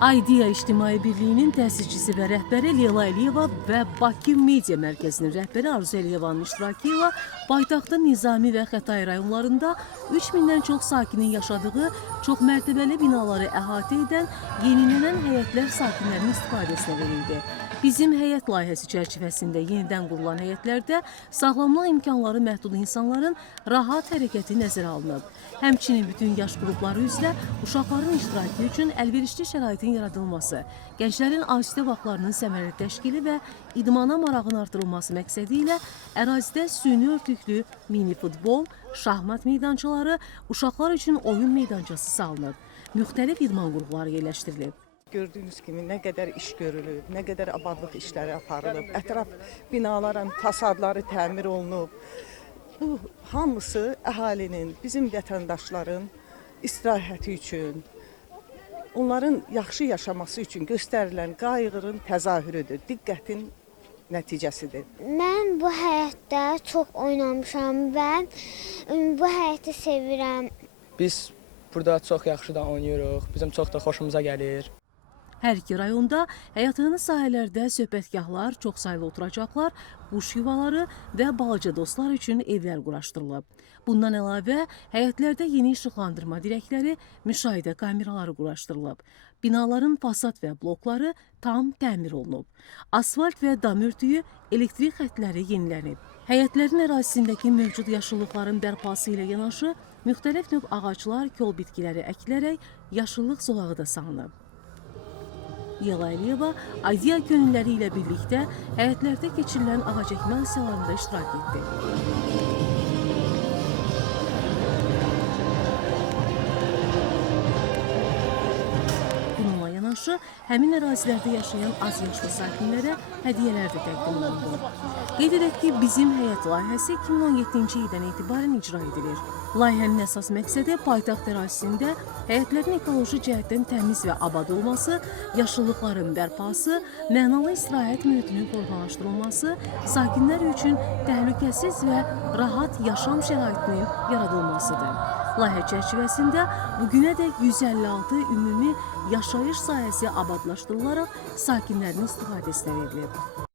Idea İctimai Birliyinin təsisçisi və rəhbəri Leyla Əliyeva və Bakı Media Mərkəzinin rəhbəri Arzu Əliyevanın iştirakı ilə paytaxtın Nizami və Xətai rayonlarında 3000-dən çox sakinin yaşadığı çoxmərtəbəli binaları əhatə edən yenilənən həyətlər sakinlərinin istifadəsinə verildi. Bizim həyət layihəsi çərçivəsində yenidən qurulan həyətlərdə sağlamlıq imkanları məhdud insanların rahat hərəkəti nəzərə alınıb. Həmçinin bütün yaş qrupları üzrə uşaqların iştirakı üçün əlverişli şəraitin yaradılması, gənclərin asudə vaxtlarının səmərəli təşkili və idmana marağın artırılması məqsədi ilə ərazidə süni örtüklü mini futbol, şahmat meydançaları, uşaqlar üçün oyun meydançası salınıb. Müxtəlif idman qurğuları yerləşdirilib. Gördüyünüz kimi nə qədər iş görülüb, nə qədər abadlıq işləri aparılıb, ətraf binaların fasadları təmir olunub. Bu hamısı əhalinin, bizim vətəndaşların istirahəti üçün, onların yaxşı yaşaması üçün göstərilən qayğının təzahürüdür, diqqətin nəticəsidir. Mən bu həyətdə çox oynamışam və bu həyəti sevirəm. Biz burada çox yaxşı da oynayırıq, bizim çox da xoşumuza gəlir. Hər iki rayonda həyatını sahələrdə söhbətgahlar, çoxsaylı oturacaqlar, quş yuvaları və balaca dostlar üçün evlər quraşdırılıb. Bundan əlavə, həyətlərdə yeni işıqlandırma dirəkləri, müşahidə kameraları quraşdırılıb. Binaların fasad və blokları tam təmir olunub. Asfalt və dam örtüyü, elektrik xətləri yenilənib. Həyətlərin ərazisindəki mövcud yaşıllıqların bərpası ilə yanaşı, müxtəlif növ ağaclar, kol bitkiləri əkilərək yaşıllıq zolağı da salınıb. Leyla Əliyeva Idea könülləri ilə birlikdə həyətlərdə keçirilən ağac əkmə aksiyalarında iştirak etdi. Bununla yanaşı, həmin ərazilərdə yaşayan az yaşlı sakinlərə hədiyyələr də təqdim olundu. Qeyd edək ki, bizim həyət layihəsi 2017-ci ildən etibarən icra edilir. Layihənin əsas məqsədi paytaxt ərazisində həyətlərin ekoloji cəhətdən təmiz və abad olması, yaşıllıqların bərpası, mənalı istirahət mühitinin formalaşdırılması, sakinlər üçün təhlükəsiz və rahat yaşam şəraitinin yaradılmasıdır. Layihə çərçivəsində bugünədək 156 ümumi yaşayış sahəsi abadlaşdırılaraq sakinlərin istifadəsinə verilib.